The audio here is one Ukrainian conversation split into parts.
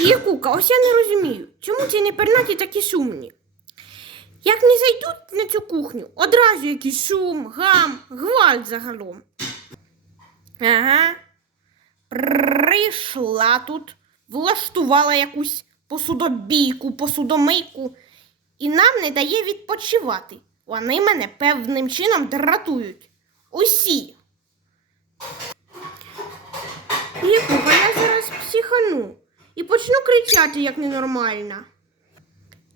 Якука, ось я не розумію, чому ці непернаті такі шумні? Як не зайдуть на цю кухню, одразу якийсь шум, гам, гвалт загалом. Ага. Прийшла тут, влаштувала якусь посудобійку, посудомийку і нам не дає відпочивати. Вони мене певним чином дратують. Усі. Психану і почну кричати, як ненормальна.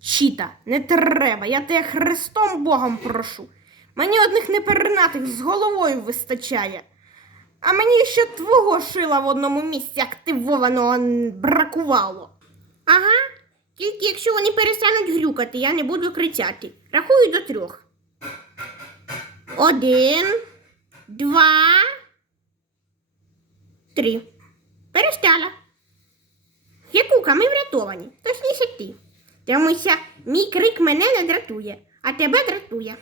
Чіта, не треба, я тебе Христом Богом прошу. Мені одних непернатих з головою вистачає. А мені ще твого шила в одному місці активованого бракувало. Ага, тільки якщо вони перестануть грюкати, я не буду кричати. Рахую до трьох. Один, два, три. Перестала. Якука, врятовані. Точніше ти. Тому що мій крик мене не дратує, а тебе дратує.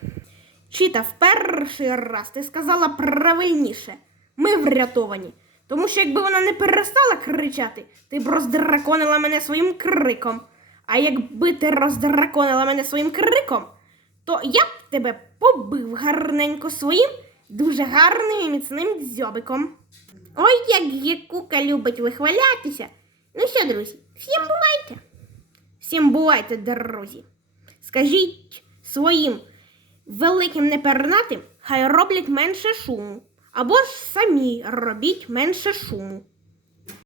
Чіта, в перший раз ти сказала правильніше. Ми врятовані. Тому що якби вона не перестала кричати, ти б роздраконила мене своїм криком. А якби ти роздраконила мене своїм криком, то я б тебе побив гарненько своїм дуже гарним і міцним дзьобиком. Ой, як Гекука любить вихвалятися. Ну що, друзі, всім бувайте. Всім бувайте, друзі. Скажіть своїм великим непернатим, хай роблять менше шуму. Або ж самі робіть менше шуму.